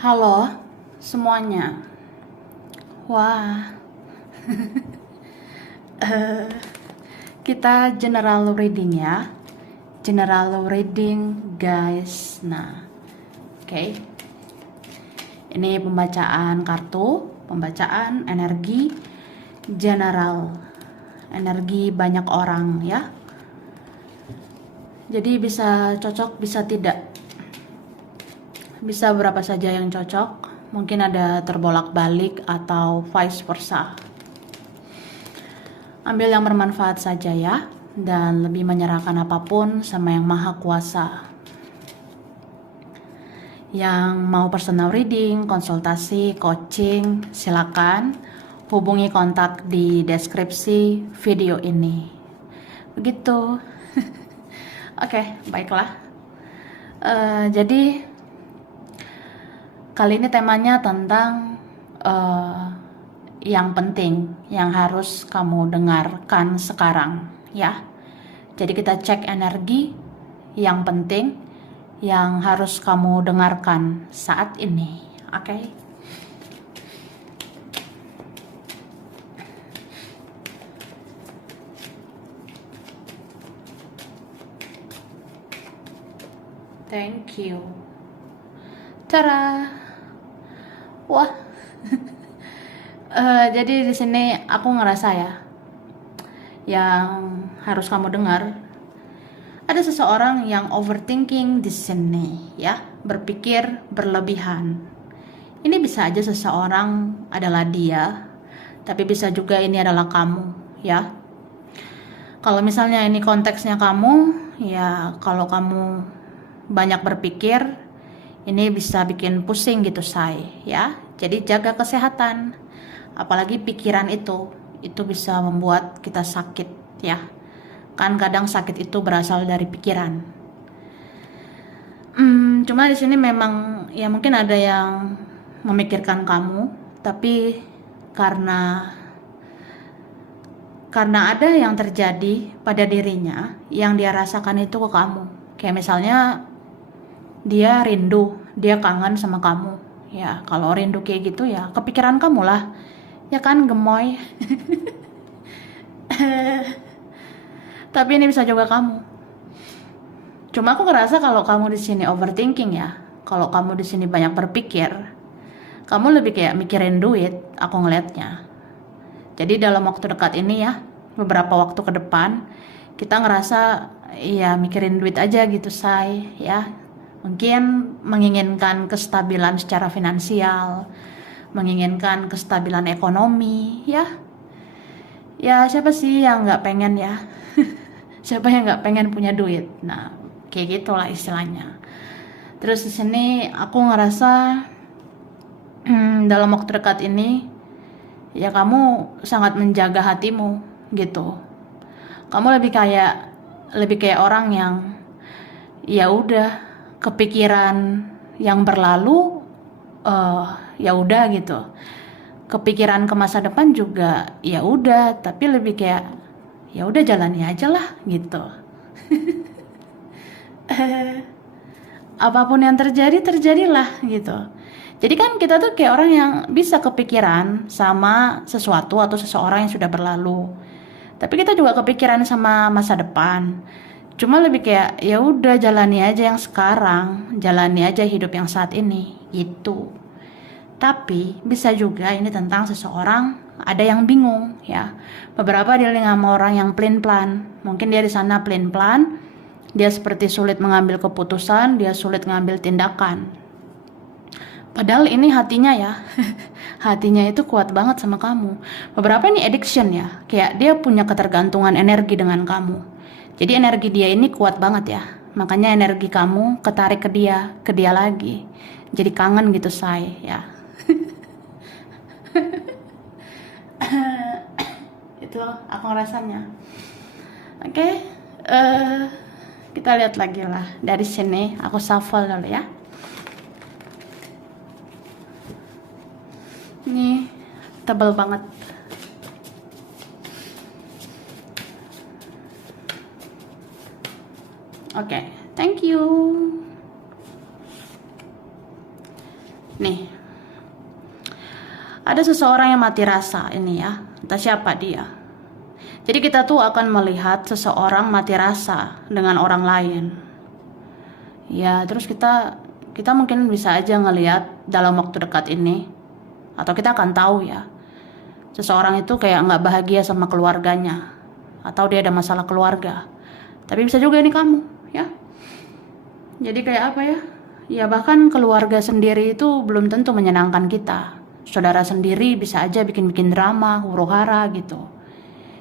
Halo semuanya. Wah, kita general reading ya. General reading guys. Nah, oke. Ini pembacaan kartu, pembacaan energi general. Energi banyak orang ya. Jadi bisa cocok, bisa tidak. Bisa berapa saja yang cocok. Mungkin ada terbolak-balik atau vice versa. Ambil yang bermanfaat saja ya, dan lebih menyerahkan apapun sama yang maha kuasa. Yang mau personal reading, konsultasi, coaching, silakan hubungi kontak di deskripsi video ini. Begitu. Oke, baiklah. Jadi kali ini temanya tentang yang penting yang harus kamu dengarkan sekarang ya. Jadi kita cek energi yang penting yang harus kamu dengarkan saat ini. Oke. Thank you. Tada. Wah. Jadi di sini aku ngerasa ya, yang harus kamu dengar, ada seseorang yang overthinking di sini ya, berpikir berlebihan. Ini bisa aja seseorang adalah dia, tapi bisa juga ini adalah kamu ya. Kalau misalnya ini konteksnya kamu, ya kalau kamu banyak berpikir, ini bisa bikin pusing gitu say ya. Jadi jaga kesehatan. Apalagi pikiran itu bisa membuat kita sakit ya. Kan kadang sakit itu berasal dari pikiran. Cuma di sini memang ya mungkin ada yang memikirkan kamu, tapi karena ada yang terjadi pada dirinya yang dia rasakan itu ke kamu. Kayak misalnya dia rindu, dia kangen sama kamu. Ya, kalau rindu kayak gitu ya kepikiran kamu lah. Ya kan gemoy. Tapi ini bisa juga kamu. Cuma aku ngerasa kalau kamu di sini overthinking ya. Kalau kamu di sini banyak berpikir, kamu lebih kayak mikirin duit, aku ngelihatnya. Jadi dalam waktu dekat ini ya, beberapa waktu ke depan, kita ngerasa ya mikirin duit aja gitu say ya. Mungkin menginginkan kestabilan secara finansial, menginginkan kestabilan ekonomi ya. Ya siapa sih yang nggak pengen ya. Siapa yang nggak pengen punya duit. Nah kayak gitulah istilahnya. Terus di sini aku ngerasa dalam waktu dekat ini ya kamu sangat menjaga hatimu gitu. Kamu lebih kayak orang yang ya udah kepikiran yang berlalu, ya udah gitu. Kepikiran ke masa depan juga ya udah, tapi lebih kayak ya udah jalani aja lah gitu. Apapun yang terjadi terjadilah gitu. Jadi kan kita tuh kayak orang yang bisa kepikiran sama sesuatu atau seseorang yang sudah berlalu. Tapi kita juga kepikiran sama masa depan. Cuma lebih kayak ya udah jalani aja yang sekarang, jalani aja hidup yang saat ini gitu. Tapi bisa juga ini tentang seseorang ada yang bingung ya. Beberapa dealing sama orang yang plan. Mungkin dia di sana plan, dia seperti sulit mengambil keputusan, dia sulit mengambil tindakan. Padahal ini hatinya ya, hatinya itu kuat banget sama kamu. Beberapa ini addiction ya, kayak dia punya ketergantungan energi dengan kamu. Jadi energi dia ini kuat banget ya. Makanya energi kamu ketarik ke dia lagi. Jadi kangen gitu say ya. Itu aku rasanya. Oke, kita lihat lagi lah. Dari sini aku shuffle dulu ya. Ini tebal banget. Oke, thank you. Nih, ada seseorang yang mati rasa ini ya, entah siapa dia. Jadi kita tuh akan melihat seseorang mati rasa dengan orang lain. Ya, terus kita mungkin bisa aja ngelihat dalam waktu dekat ini, atau kita akan tahu ya, seseorang itu kayak nggak bahagia sama keluarganya, atau dia ada masalah keluarga. Tapi bisa juga ini kamu, ya. Jadi kayak apa ya? Ya bahkan keluarga sendiri itu belum tentu menyenangkan kita. Saudara sendiri bisa aja bikin-bikin drama, huru-hara gitu.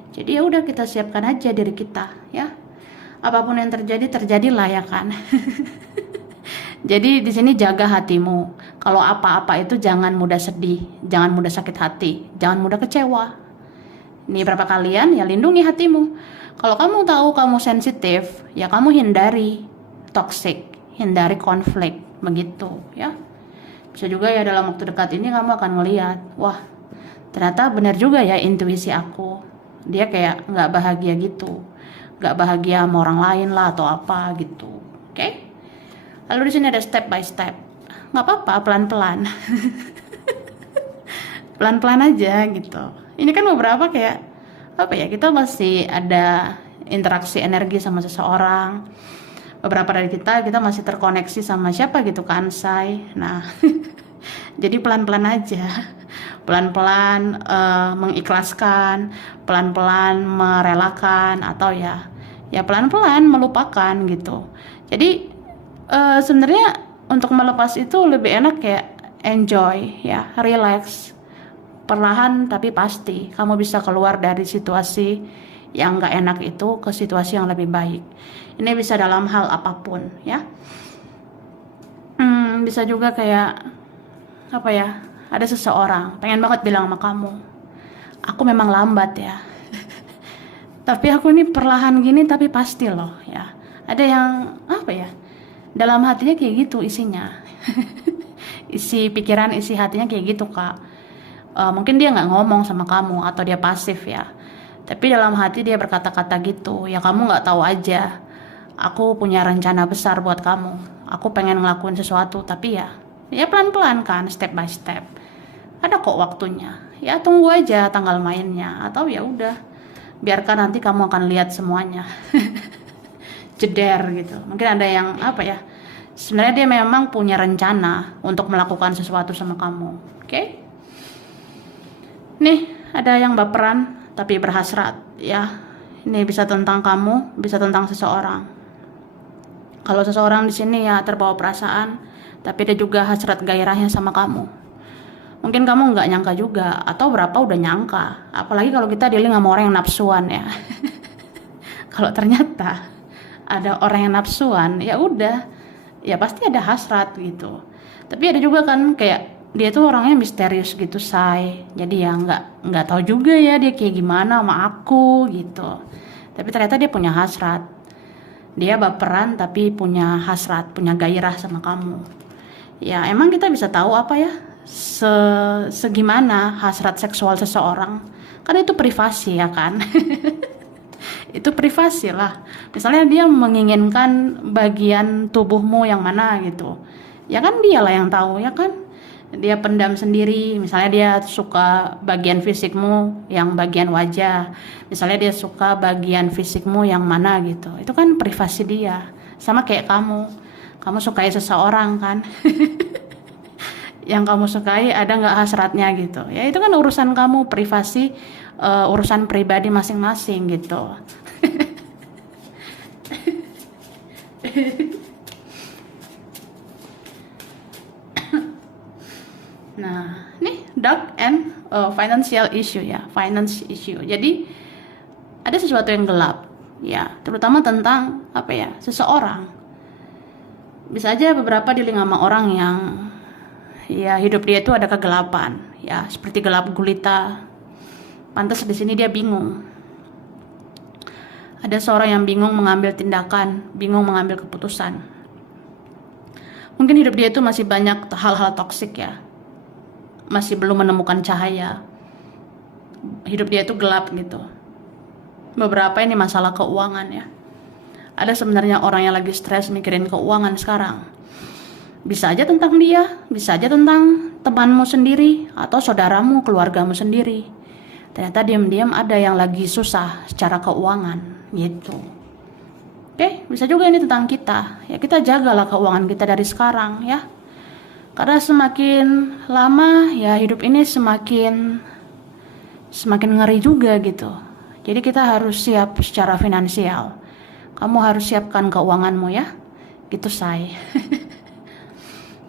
Jadi ya udah, kita siapkan aja diri kita, ya. Apapun yang terjadi, terjadilah ya kan. Jadi di sini jaga hatimu. Kalau apa-apa itu jangan mudah sedih, jangan mudah sakit hati, jangan mudah kecewa. Ini berapa kalian ya, lindungi hatimu. Kalau kamu tahu kamu sensitif, ya kamu hindari toxic, hindari konflik, begitu ya. Bisa juga ya dalam waktu dekat ini kamu akan ngelihat, wah ternyata benar juga ya intuisi aku. Dia kayak nggak bahagia gitu, nggak bahagia sama orang lain lah atau apa gitu. Oke? Lalu di sini ada step by step. Nggak apa-apa, pelan-pelan. Pelan-pelan aja gitu. Ini kan beberapa kayak apa ya, kita masih ada interaksi energi sama seseorang. Beberapa dari kita masih terkoneksi sama siapa gitu kan, say. Nah, jadi pelan-pelan aja. Pelan-pelan mengikhlaskan, pelan-pelan merelakan, atau ya pelan-pelan melupakan gitu. Jadi sebenarnya untuk melepas itu lebih enak kayak enjoy ya, relax, perlahan tapi pasti kamu bisa keluar dari situasi yang nggak enak itu ke situasi yang lebih baik. Ini bisa dalam hal apapun ya. Bisa juga kayak apa ya, ada seseorang pengen banget bilang sama kamu, aku memang lambat ya, tapi aku ini perlahan gini tapi pasti loh ya. Ada yang apa ya, dalam hatinya kayak gitu isinya. Isi pikiran, isi hatinya kayak gitu kak. Mungkin dia nggak ngomong sama kamu atau dia pasif ya, tapi dalam hati dia berkata-kata gitu ya. Kamu nggak tahu aja, aku punya rencana besar buat kamu, aku pengen ngelakuin sesuatu, tapi ya pelan-pelan kan, step by step. Ada kok waktunya ya, tunggu aja tanggal mainnya, atau ya udah biarkan nanti kamu akan lihat semuanya. Jeder gitu. Mungkin ada yang apa ya, sebenarnya dia memang punya rencana untuk melakukan sesuatu sama kamu. Oke? Nih ada yang baperan tapi berhasrat ya. Ini bisa tentang kamu, bisa tentang seseorang. Kalau seseorang di sini ya terbawa perasaan, tapi dia juga hasrat gairahnya sama kamu. Mungkin kamu nggak nyangka juga, atau berapa udah nyangka. Apalagi kalau kita dealing sama orang yang nafsuan ya. Kalau ternyata ada orang yang nafsuan, ya udah, ya pasti ada hasrat gitu. Tapi ada juga kan kayak dia tuh orangnya misterius gitu, say. Jadi ya nggak tahu juga ya dia kayak gimana sama aku gitu. Tapi ternyata dia punya hasrat. Dia baperan tapi punya hasrat, punya gairah sama kamu. Ya emang kita bisa tahu apa ya, segimana hasrat seksual seseorang. Kan itu privasi ya kan. Itu privasi lah. Misalnya dia menginginkan bagian tubuhmu yang mana gitu, ya kan dialah yang tahu ya kan. Dia pendam sendiri. Misalnya dia suka bagian fisikmu yang bagian wajah, misalnya dia suka bagian fisikmu yang mana gitu, itu kan privasi dia. Sama kayak kamu sukai seseorang kan. Yang kamu sukai ada nggak hasratnya gitu ya, itu kan urusan kamu, privasi, urusan pribadi masing-masing gitu. Nah nih dark and financial issue ya, finance issue. Jadi ada sesuatu yang gelap ya, terutama tentang apa ya, seseorang. Bisa aja beberapa dealing sama orang yang ya hidup dia itu ada kegelapan ya, seperti gelap gulita. Pantas di sini dia bingung. Ada seorang yang bingung mengambil tindakan, bingung mengambil keputusan. Mungkin hidup dia itu masih banyak hal-hal toksik ya, masih belum menemukan cahaya. Hidup dia itu gelap gitu. Beberapa ini masalah keuangan ya. Ada sebenarnya orang yang lagi stres mikirin keuangan sekarang. Bisa aja tentang dia, bisa aja tentang temanmu sendiri atau saudaramu, keluargamu sendiri. Ternyata diam-diam ada yang lagi susah secara keuangan gitu. Oke, bisa juga ini tentang kita. Ya kita jagalah keuangan kita dari sekarang ya. Karena semakin lama ya hidup ini semakin ngeri juga gitu. Jadi kita harus siap secara finansial. Kamu harus siapkan keuanganmu ya. Gitu say.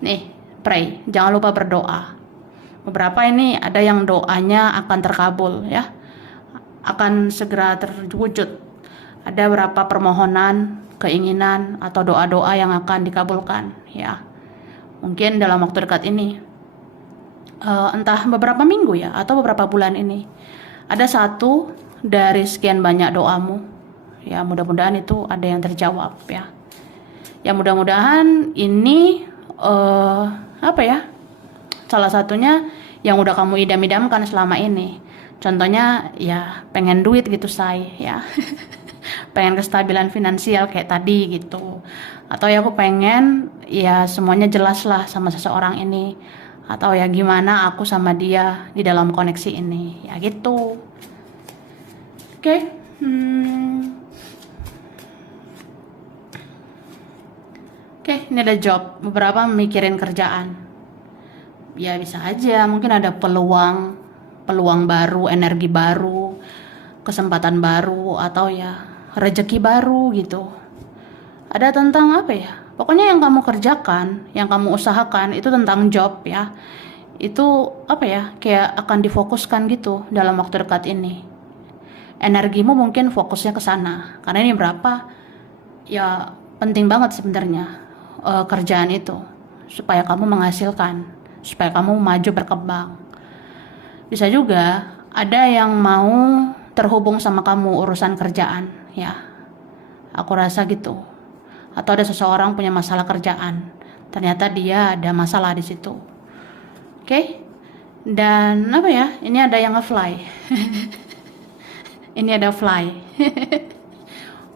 Nih, pray. Jangan lupa berdoa. Beberapa ini ada yang doanya akan terkabul ya. Akan segera terwujud. Ada beberapa permohonan, keinginan atau doa-doa yang akan dikabulkan ya. Mungkin dalam waktu dekat ini. Entah beberapa minggu ya atau beberapa bulan ini. Ada satu dari sekian banyak doamu. Ya, mudah-mudahan itu ada yang terjawab ya. Ya mudah-mudahan ini apa ya? Salah satunya yang udah kamu idam-idamkan selama ini. Contohnya ya pengen duit gitu say ya. Pengen kestabilan finansial kayak tadi gitu. Atau ya aku pengen ya semuanya jelas lah sama seseorang ini. Atau ya gimana aku sama dia di dalam koneksi ini. Ya gitu. Oke. Oke, ini ada job. Beberapa mikirin kerjaan. Ya bisa aja, mungkin ada peluang baru, energi baru, kesempatan baru, atau ya rezeki baru gitu. Ada tentang apa ya? Pokoknya yang kamu kerjakan, yang kamu usahakan itu tentang job ya. Itu apa ya? Kayak akan difokuskan gitu dalam waktu dekat ini. Energimu mungkin fokusnya ke sana. Karena ini berapa? Ya penting banget sebenarnya kerjaan itu supaya kamu menghasilkan, supaya kamu maju berkembang. Bisa juga ada yang mau terhubung sama kamu urusan kerjaan ya. Aku rasa gitu. Atau ada seseorang punya masalah kerjaan. Ternyata dia ada masalah di situ. Oke? Dan apa ya? Ini ada yang nge-fly. Ini ada fly.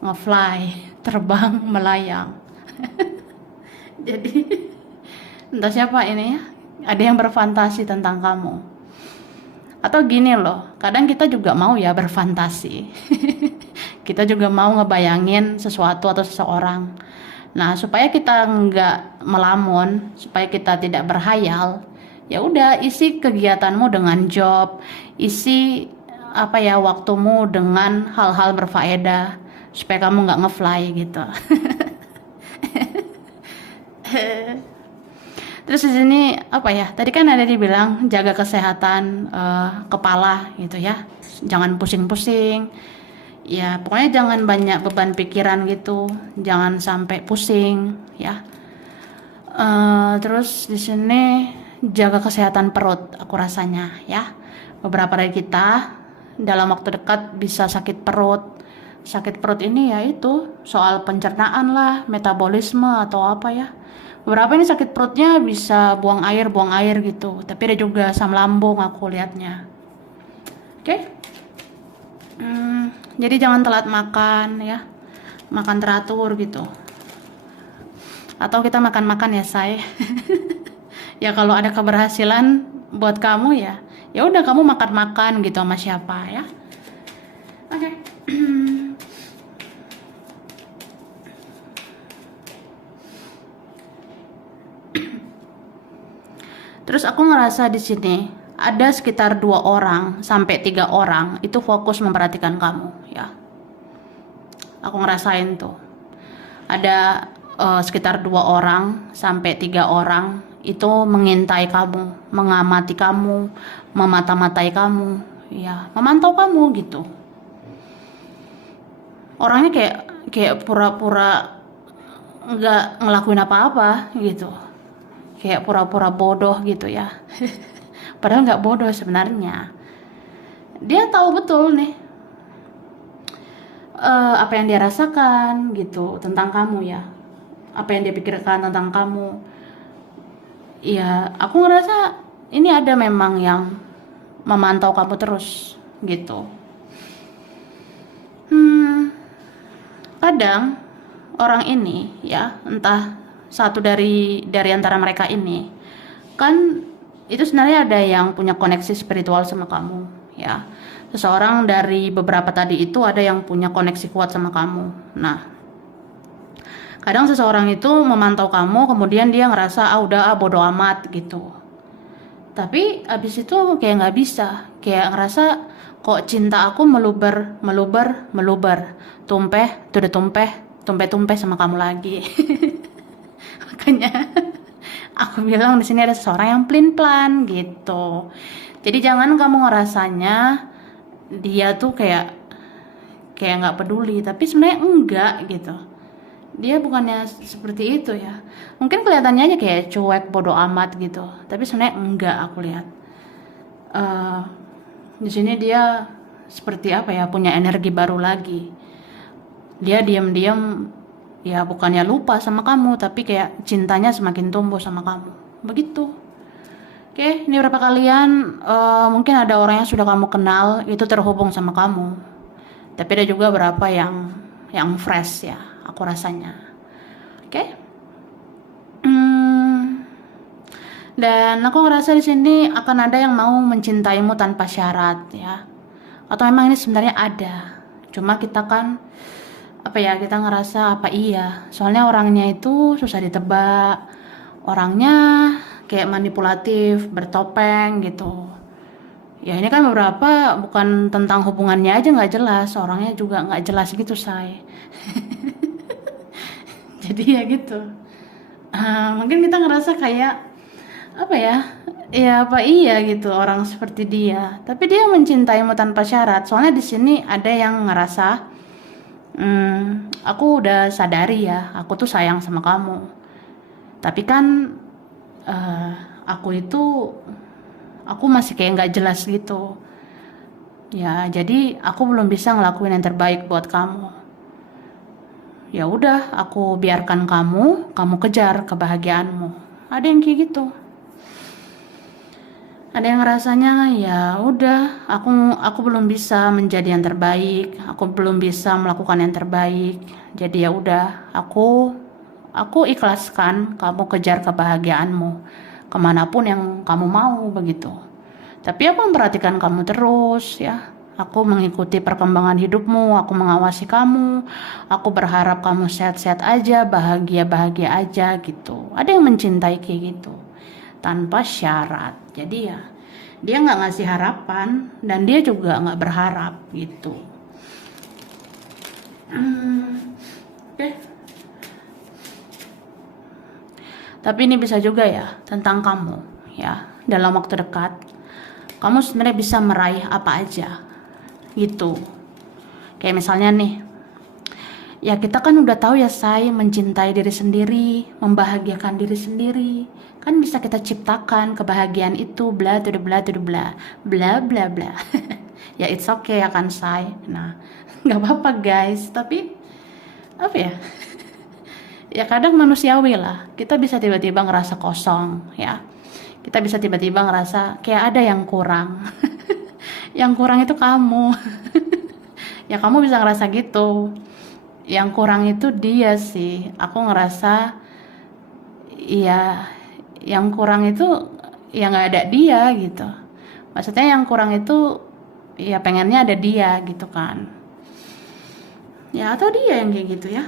Nge-fly, terbang, melayang. Jadi entah siapa ini ya. Ada yang berfantasi tentang kamu. Atau gini loh, kadang kita juga mau ya berfantasi. Kita juga mau ngebayangin sesuatu atau seseorang. Nah, supaya kita nggak melamun, supaya kita tidak berhayal, ya udah isi kegiatanmu dengan job, isi apa ya waktumu dengan hal-hal berfaedah, supaya kamu nggak ngefly gitu. Terus di sini apa ya? Tadi kan ada dibilang jaga kesehatan kepala gitu ya. Jangan pusing-pusing. Ya, pokoknya jangan banyak beban pikiran gitu. Jangan sampai pusing ya. Terus di sini jaga kesehatan perut aku rasanya ya. Beberapa dari kita dalam waktu dekat bisa sakit perut. Sakit perut ini ya itu soal pencernaan lah, metabolisme atau apa ya. Beberapa ini sakit perutnya bisa buang air gitu. Tapi ada juga asam lambung aku lihatnya. Oke? Jadi jangan telat makan ya. Makan teratur gitu. Atau kita makan-makan ya say. Ya kalau ada keberhasilan buat kamu ya. Ya udah kamu makan-makan gitu sama siapa ya. Oke. Terus aku ngerasa di sini ada sekitar 2 orang sampai 3 orang itu fokus memperhatikan kamu ya. Aku ngerasain tuh. Ada sekitar 2 orang sampai 3 orang itu mengintai kamu, mengamati kamu, memata-matai kamu, ya, memantau kamu gitu. Orangnya kayak pura-pura nggak ngelakuin apa-apa gitu. Kayak pura-pura bodoh gitu ya. Padahal nggak bodoh sebenarnya. Dia tahu betul nih apa yang dia rasakan gitu tentang kamu ya. Apa yang dia pikirkan tentang kamu. Ya, aku ngerasa ini ada memang yang memantau kamu terus gitu. Kadang orang ini ya entah satu dari antara mereka ini kan itu sebenarnya ada yang punya koneksi spiritual sama kamu, ya. Seseorang dari beberapa tadi itu ada yang punya koneksi kuat sama kamu. Nah, kadang seseorang itu memantau kamu, kemudian dia ngerasa udah bodo amat gitu. Tapi abis itu kayak nggak bisa, kayak ngerasa kok cinta aku meluber, meluber, meluber, tumpeh sama kamu lagi. Makanya aku bilang di sini ada seseorang yang pelin-pelan gitu. Jadi jangan kamu ngerasanya dia tuh kayak nggak peduli, tapi sebenarnya enggak gitu. Dia bukannya seperti itu ya. Mungkin kelihatannya aja kayak cuek, bodo amat gitu, tapi sebenarnya enggak. Aku lihat di sini dia seperti apa ya, punya energi baru lagi. Dia diam-diam ya, bukannya lupa sama kamu, tapi kayak cintanya semakin tumbuh sama kamu begitu. Oke, ini berapa kalian mungkin ada orang yang sudah kamu kenal itu terhubung sama kamu, tapi ada juga berapa yang fresh ya, aku rasanya. Oke. Dan aku ngerasa di sini akan ada yang mau mencintaimu tanpa syarat ya. Atau memang ini sebenarnya ada. Cuma kita kan apa ya, kita ngerasa apa iya. Soalnya orangnya itu susah ditebak. Orangnya kayak manipulatif, bertopeng gitu. Ya ini kan beberapa bukan tentang hubungannya aja nggak jelas, orangnya juga nggak jelas gitu, say. Jadi ya gitu. Mungkin kita ngerasa kayak apa ya, ya apa iya gitu orang seperti dia, tapi dia mencintaimu tanpa syarat. Soalnya di sini ada yang ngerasa aku udah sadari ya, aku tuh sayang sama kamu, tapi kan eh, aku masih kayak nggak jelas gitu ya, jadi aku belum bisa ngelakuin yang terbaik buat kamu. Ya udah, aku biarkan kamu kejar kebahagiaanmu. Ada yang kayak gitu. Ada yang rasanya ya udah, aku belum bisa menjadi yang terbaik, aku belum bisa melakukan yang terbaik. Jadi ya udah, aku ikhlaskan kamu kejar kebahagiaanmu kemanapun yang kamu mau begitu. Tapi aku memperhatikan kamu terus ya. Aku mengikuti perkembangan hidupmu, aku mengawasi kamu, aku berharap kamu sehat-sehat aja, bahagia-bahagia aja gitu. Ada yang mencintai kayak gitu tanpa syarat. Jadi ya dia nggak ngasih harapan dan dia juga nggak berharap gitu. Oke. Tapi ini bisa juga ya tentang kamu ya. Dalam waktu dekat kamu sebenarnya bisa meraih apa aja gitu. Kayak misalnya nih, ya kita kan udah tahu ya, say, mencintai diri sendiri, membahagiakan diri sendiri, kan bisa kita ciptakan kebahagiaan itu, bla bla bla bla bla bla bla. Ya it's okay ya kan, say. Nah, nggak apa-apa guys, tapi apa ya? Ya kadang manusiawi lah, kita bisa tiba-tiba ngerasa kosong ya. Kita bisa tiba-tiba ngerasa kayak ada yang kurang. Yang kurang itu kamu. Ya kamu bisa ngerasa gitu. Yang kurang itu dia sih. Aku ngerasa ya yang kurang itu ya nggak ada dia gitu. Maksudnya yang kurang itu ya pengennya ada dia gitu kan. Ya atau dia yang kayak gitu ya.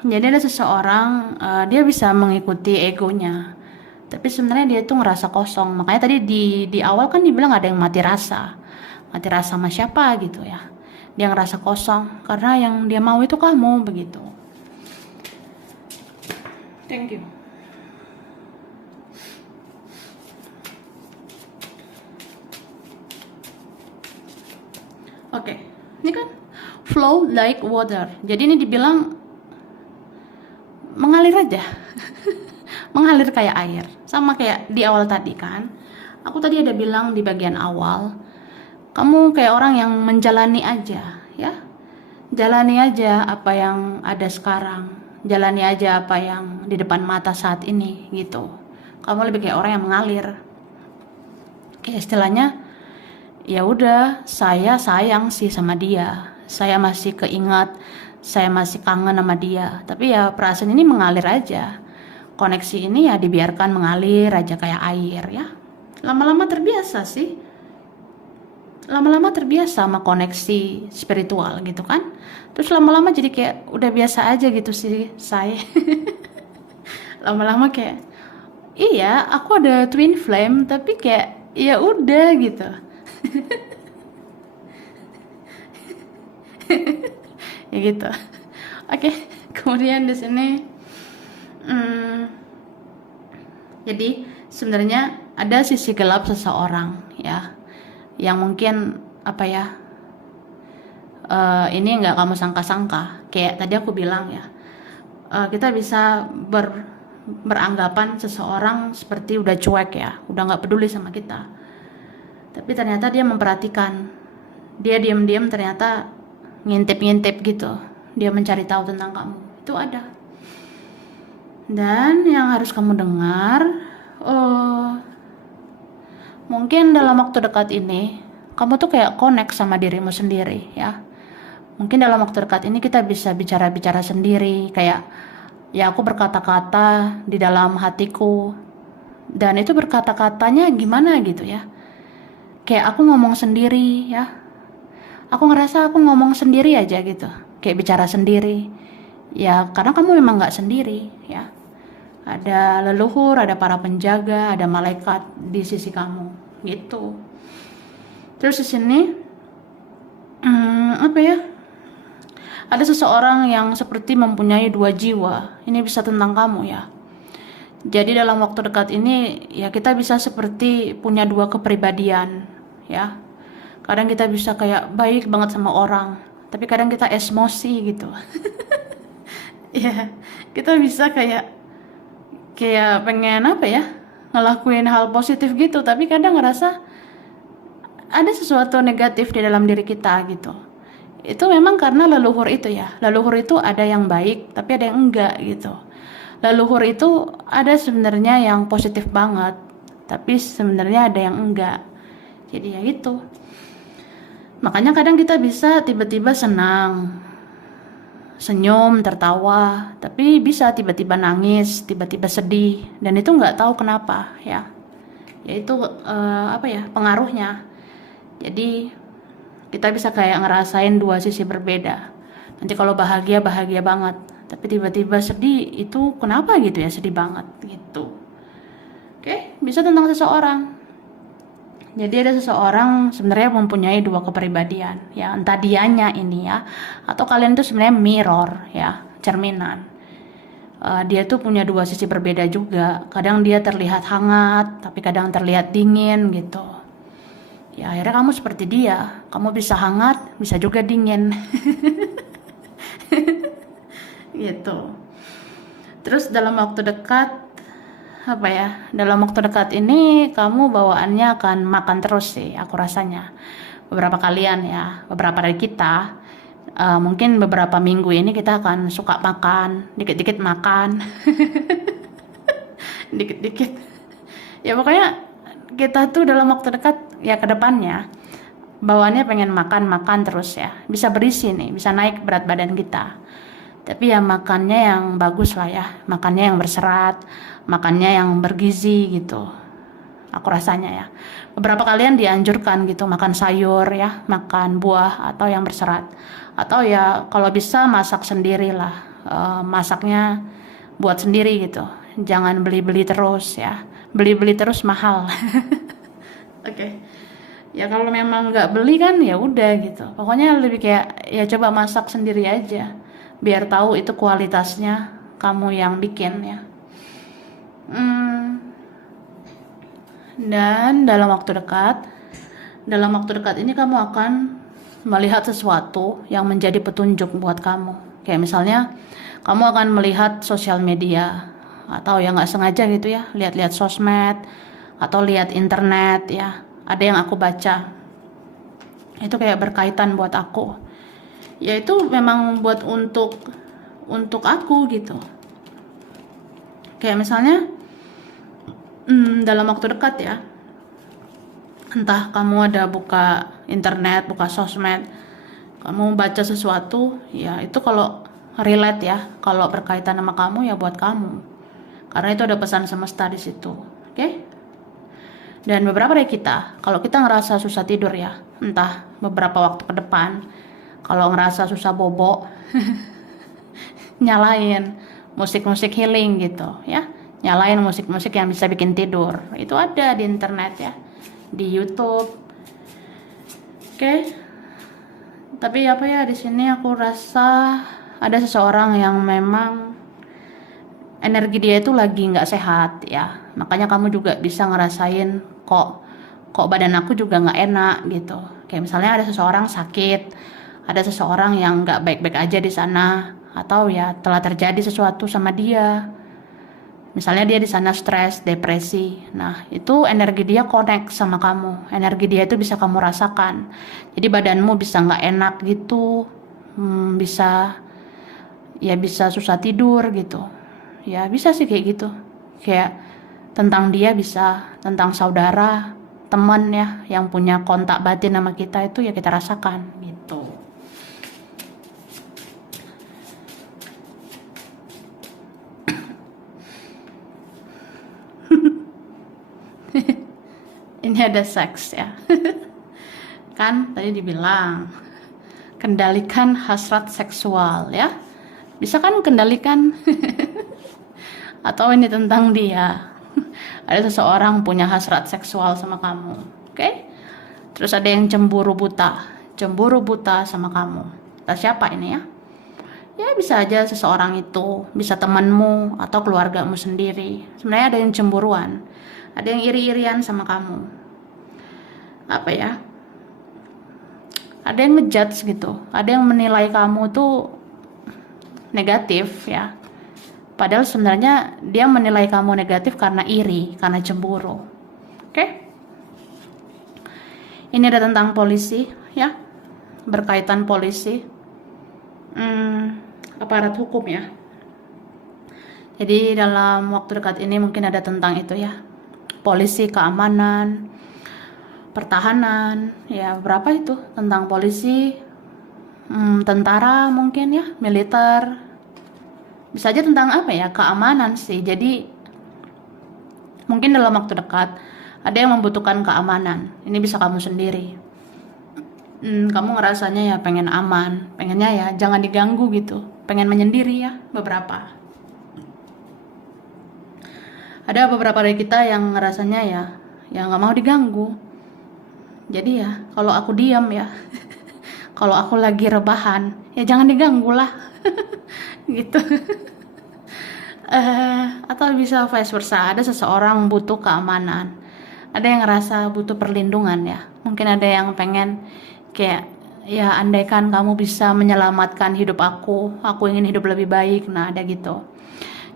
Jadi ada seseorang dia bisa mengikuti egonya, tapi sebenarnya dia tuh ngerasa kosong. Makanya tadi di awal kan dibilang ada yang mati rasa sama siapa gitu ya. Dia ngerasa kosong karena yang dia mau itu kamu begitu. Thank you. Oke, ini kan flow like water. Jadi ini dibilang mengalir aja. Mengalir kayak air. Sama kayak di awal tadi kan. Aku tadi ada bilang di bagian awal, kamu kayak orang yang menjalani aja ya. Jalani aja apa yang ada sekarang. Jalani aja apa yang di depan mata saat ini gitu. Kamu lebih kayak orang yang mengalir. Kayak istilahnya, ya udah, saya sayang sih sama dia. Saya masih keingat saya masih kangen sama dia. Tapi ya perasaan ini mengalir aja. Koneksi ini ya dibiarkan mengalir aja kayak air ya. Lama-lama terbiasa sih. Lama-lama terbiasa sama koneksi spiritual gitu kan. Terus lama-lama jadi kayak udah biasa aja gitu sih saya. Lama-lama kayak iya, aku ada twin flame tapi kayak ya udah gitu. Ya gitu. Oke, kemudian di sini hmm, jadi sebenarnya ada sisi gelap seseorang ya, yang mungkin apa ya, ini nggak kamu sangka-sangka. Kayak tadi aku bilang ya, kita bisa beranggapan seseorang seperti udah cuek ya, udah nggak peduli sama kita. Tapi ternyata dia memperhatikan, dia diam-diam ternyata ngintip-ngintip gitu, dia mencari tahu tentang kamu. Itu ada. Dan yang harus kamu dengar, mungkin dalam waktu dekat ini kamu tuh kayak connect sama dirimu sendiri ya. Mungkin dalam waktu dekat ini kita bisa bicara-bicara sendiri, kayak ya aku berkata-kata di dalam hatiku, dan itu berkata-katanya gimana gitu ya, kayak aku ngomong sendiri ya, aku ngerasa aku ngomong sendiri aja gitu, kayak bicara sendiri ya, karena kamu memang nggak sendiri ya, ada leluhur, ada para penjaga, ada malaikat di sisi kamu gitu. Terus di sini apa ya, ada seseorang yang seperti mempunyai dua jiwa. Ini bisa tentang kamu ya. Jadi dalam waktu dekat ini ya kita bisa seperti punya dua kepribadian ya. Kadang kita bisa kayak baik banget sama orang, tapi kadang kita emosi gitu. Ya, kita bisa kayak pengen apa ya, ngelakuin hal positif gitu, tapi kadang ngerasa ada sesuatu negatif di dalam diri kita gitu. Itu memang karena leluhur itu ya. Leluhur itu ada yang baik, tapi ada yang enggak gitu. Leluhur itu ada sebenarnya yang positif banget, tapi sebenarnya ada yang enggak. Jadi ya itu. Makanya kadang kita bisa tiba-tiba senang, senyum, tertawa, tapi bisa tiba-tiba nangis, tiba-tiba sedih, dan itu nggak tahu kenapa ya. Yaitu apa ya, pengaruhnya. Jadi kita bisa kayak ngerasain dua sisi berbeda. Nanti kalau bahagia banget, tapi tiba-tiba sedih, itu kenapa gitu ya, sedih banget gitu. Oke, bisa tentang seseorang. Jadi ada seseorang sebenarnya mempunyai dua kepribadian ya, entah dianya ini ya, atau kalian itu sebenarnya mirror ya, cerminan. Dia tuh punya dua sisi berbeda juga. Kadang dia terlihat hangat, tapi kadang terlihat dingin gitu. Ya akhirnya kamu seperti dia, kamu bisa hangat, bisa juga dingin. Gitu. Terus dalam waktu dekat, apa ya, dalam waktu dekat ini kamu bawaannya akan makan terus sih, aku rasanya. Beberapa kalian ya, beberapa dari kita, mungkin beberapa minggu ini kita akan suka makan, dikit-dikit makan. Dikit-dikit. Ya pokoknya kita tuh dalam waktu dekat ya, ke depannya bawaannya pengen makan terus ya, bisa berisi nih, bisa naik berat badan kita, tapi ya makannya yang bagus lah ya, makannya yang berserat, makannya yang bergizi gitu, aku rasanya ya. Beberapa kalian dianjurkan gitu makan sayur ya, makan buah atau yang berserat, atau ya kalau bisa masak sendiri lah, masaknya buat sendiri gitu, jangan beli-beli terus ya, beli-beli terus mahal. Oke. Ya kalau memang nggak beli kan ya udah gitu, pokoknya lebih kayak ya coba masak sendiri aja, biar tahu itu kualitasnya kamu yang bikin ya. Dan dalam waktu dekat ini kamu akan melihat sesuatu yang menjadi petunjuk buat kamu. Kayak misalnya kamu akan melihat sosial media, atau ya nggak sengaja gitu ya, lihat-lihat sosmed atau lihat internet ya. Ada yang aku baca, itu kayak berkaitan buat aku. Ya itu memang buat untuk aku gitu. Kayak misalnya dalam waktu dekat ya, entah kamu ada buka internet, buka sosmed, Kamu baca sesuatu, ya itu kalau relate ya, kalau berkaitan sama kamu ya buat kamu. Karena itu ada pesan semesta di situ. Oke? Dan beberapa dari kita, kalau kita ngerasa susah tidur ya, entah beberapa waktu ke depan, kalau ngerasa susah bobo, nyalain musik-musik healing gitu ya. Nyalain musik-musik yang bisa bikin tidur. Itu ada di internet ya, di YouTube. Oke. Tapi apa ya, di sini aku rasa ada seseorang yang memang energi dia itu lagi nggak sehat ya. Makanya kamu juga bisa ngerasain kok badan aku juga nggak enak gitu. Kayak misalnya ada seseorang sakit, ada seseorang yang nggak baik-baik aja di sana, atau ya telah terjadi sesuatu sama dia. Misalnya dia di sana stres, depresi. Nah, itu energi dia connect sama kamu. Energi dia itu bisa kamu rasakan. Jadi badanmu bisa nggak enak gitu, bisa susah tidur gitu. Ya bisa sih kayak gitu. Kayak tentang dia bisa, tentang saudara, teman ya, yang punya kontak batin sama kita itu ya kita rasakan gitu. Ini ada seks ya. Kan tadi dibilang kendalikan hasrat seksual ya. Bisa kan kendalikan? Atau ini tentang dia. Ada seseorang punya hasrat seksual sama kamu. Oke? Terus ada yang cemburu buta. Cemburu buta sama kamu. Entah siapa ini ya? Ya bisa aja seseorang itu, bisa temanmu atau keluargamu sendiri. Sebenarnya ada yang cemburuan. Ada yang iri-irian sama kamu. Apa ya? Ada yang ngejudge gitu. Ada yang menilai kamu tuh negatif ya. Padahal sebenarnya dia menilai kamu negatif karena iri, karena cemburu. Oke? Ini ada tentang polisi ya. Berkaitan polisi. Aparat hukum ya. Jadi dalam waktu dekat ini mungkin ada tentang itu ya. Polisi, keamanan, pertahanan, ya berapa itu tentang polisi, tentara mungkin ya, militer. Bisa aja tentang apa ya, keamanan sih. Jadi mungkin dalam waktu dekat ada yang membutuhkan keamanan. Ini bisa kamu sendiri. Kamu ngerasanya ya pengen aman, pengennya ya jangan diganggu gitu, pengen menyendiri ya beberapa. Ada beberapa dari kita yang ngerasanya ya nggak mau diganggu. Jadi ya kalau aku diam ya, kalau aku lagi rebahan ya jangan diganggu lah, gitu. Atau bisa vice versa, ada seseorang butuh keamanan, ada yang ngerasa butuh perlindungan ya. Mungkin ada yang pengen kayak ya andaikan kamu bisa menyelamatkan hidup aku ingin hidup lebih baik. Nah ada gitu.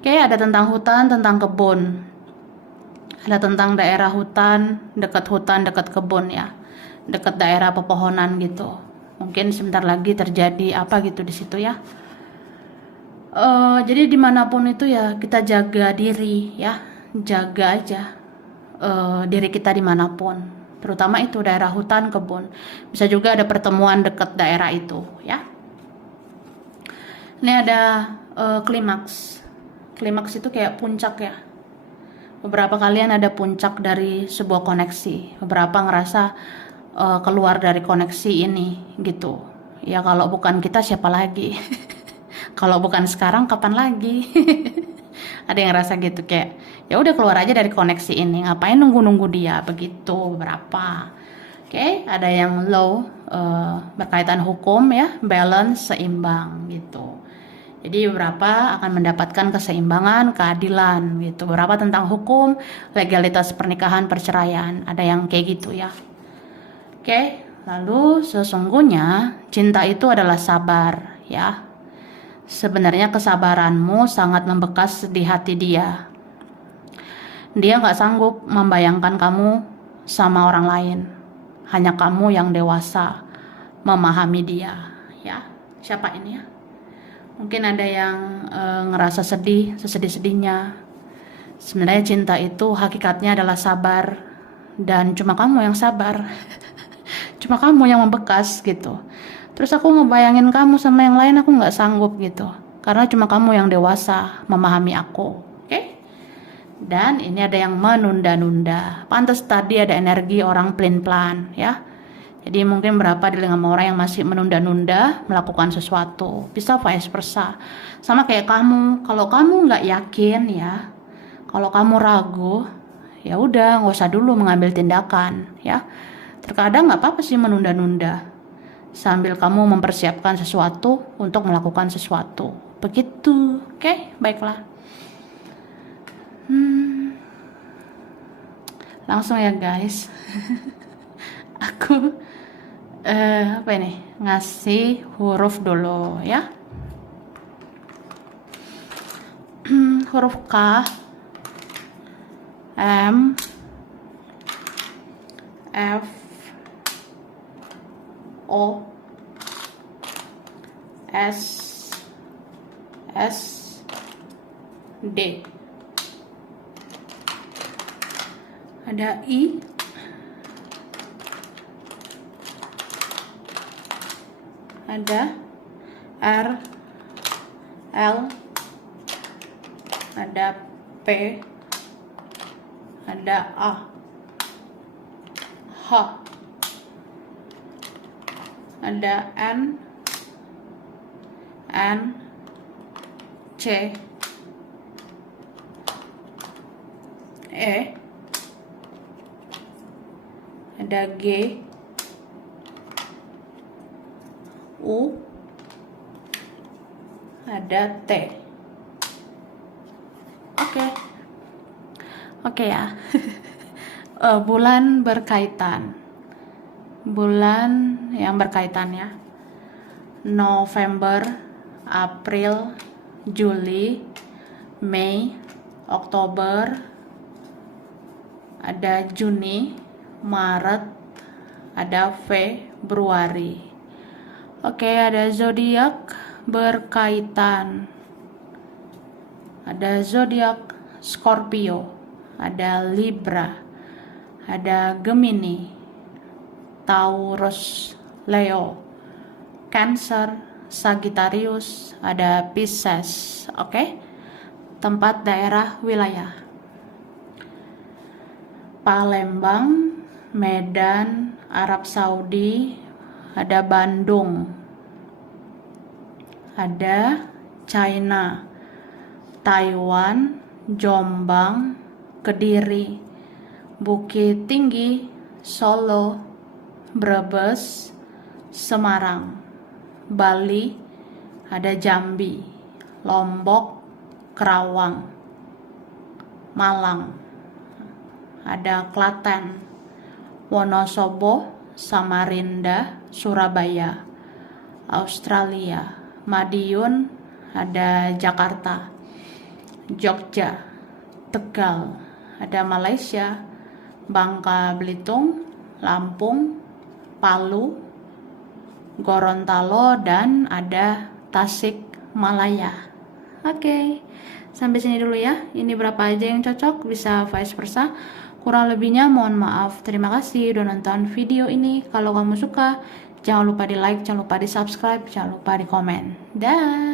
Kayak ada tentang hutan, tentang kebun, ada tentang daerah hutan, dekat kebun ya, dekat daerah pepohonan gitu. Mungkin sebentar lagi terjadi apa gitu di situ ya. Jadi dimanapun itu ya kita jaga diri ya, jaga aja diri kita dimanapun. Terutama itu daerah hutan, kebun. Bisa juga ada pertemuan dekat daerah itu ya. Ini ada klimaks. Klimaks itu kayak puncak ya. Beberapa kalian ada puncak dari sebuah koneksi. Beberapa ngerasa keluar dari koneksi ini gitu. Ya kalau bukan kita siapa lagi? Kalau bukan sekarang kapan lagi? Ada yang ngerasa gitu kayak ya udah keluar aja dari koneksi ini, ngapain nunggu dia begitu berapa. Oke, ada yang low berkaitan hukum ya, balance, seimbang gitu. Jadi beberapa akan mendapatkan keseimbangan, keadilan gitu. Beberapa tentang hukum, legalitas pernikahan, perceraian, ada yang kayak gitu ya. Oke, lalu sesungguhnya cinta itu adalah sabar ya. Sebenarnya kesabaranmu sangat membekas di hati dia. Dia gak sanggup membayangkan kamu sama orang lain. Hanya kamu yang dewasa memahami dia. Ya, siapa ini ya? Mungkin ada yang ngerasa sedih, sesedih-sedihnya. Sebenarnya cinta itu hakikatnya adalah sabar. Dan cuma kamu yang sabar. Cuma kamu yang membekas gitu. Terus aku ngebayangin kamu sama yang lain, aku nggak sanggup gitu. Karena cuma kamu yang dewasa memahami aku. Oke? Dan ini ada yang menunda-nunda. Pantas tadi ada energi orang pelin-pelan ya. Jadi mungkin berapa di lingkungan orang yang masih menunda-nunda melakukan sesuatu. Bisa vice versa. Sama kayak kamu. Kalau kamu nggak yakin ya, kalau kamu ragu, ya udah nggak usah dulu mengambil tindakan ya. Terkadang nggak apa-apa sih menunda-nunda. Sambil kamu mempersiapkan sesuatu untuk melakukan sesuatu. Begitu. Oke, baiklah. Langsung ya guys. Aku apa ini? Ngasih huruf dulu ya. Huruf K, M, F, O, S, D. Ada I, ada R, L, ada P, ada A, H, ada N, C, E, ada G, U, ada T. Oke ya. Bulan berkaitan. Bulan yang berkaitan ya. November, April, Juli, Mei, Oktober, ada Juni, Maret, ada Februari. Oke, ada zodiak berkaitan. Ada zodiak Scorpio, ada Libra, ada Gemini, Taurus, Leo, Cancer, Sagittarius, ada Pisces. Oke. Tempat, daerah, wilayah. Palembang, Medan, Arab Saudi, ada Bandung, ada China, Taiwan, Jombang, Kediri, Bukit Tinggi, Solo, Brebes, Semarang, Bali, ada Jambi, Lombok, Kerawang, Malang, ada Klaten, Wonosobo, Samarinda, Surabaya, Australia, Madiun, ada Jakarta, Jogja, Tegal, ada Malaysia, Bangka Belitung, Lampung, Palu, Gorontalo, dan ada Tasik Malaya. Oke, sampai sini dulu ya. Ini berapa aja yang cocok, bisa vice versa. Kurang lebihnya mohon maaf. Terima kasih udah nonton video ini. Kalau kamu suka, jangan lupa di like, jangan lupa di subscribe, jangan lupa di komen. Dah.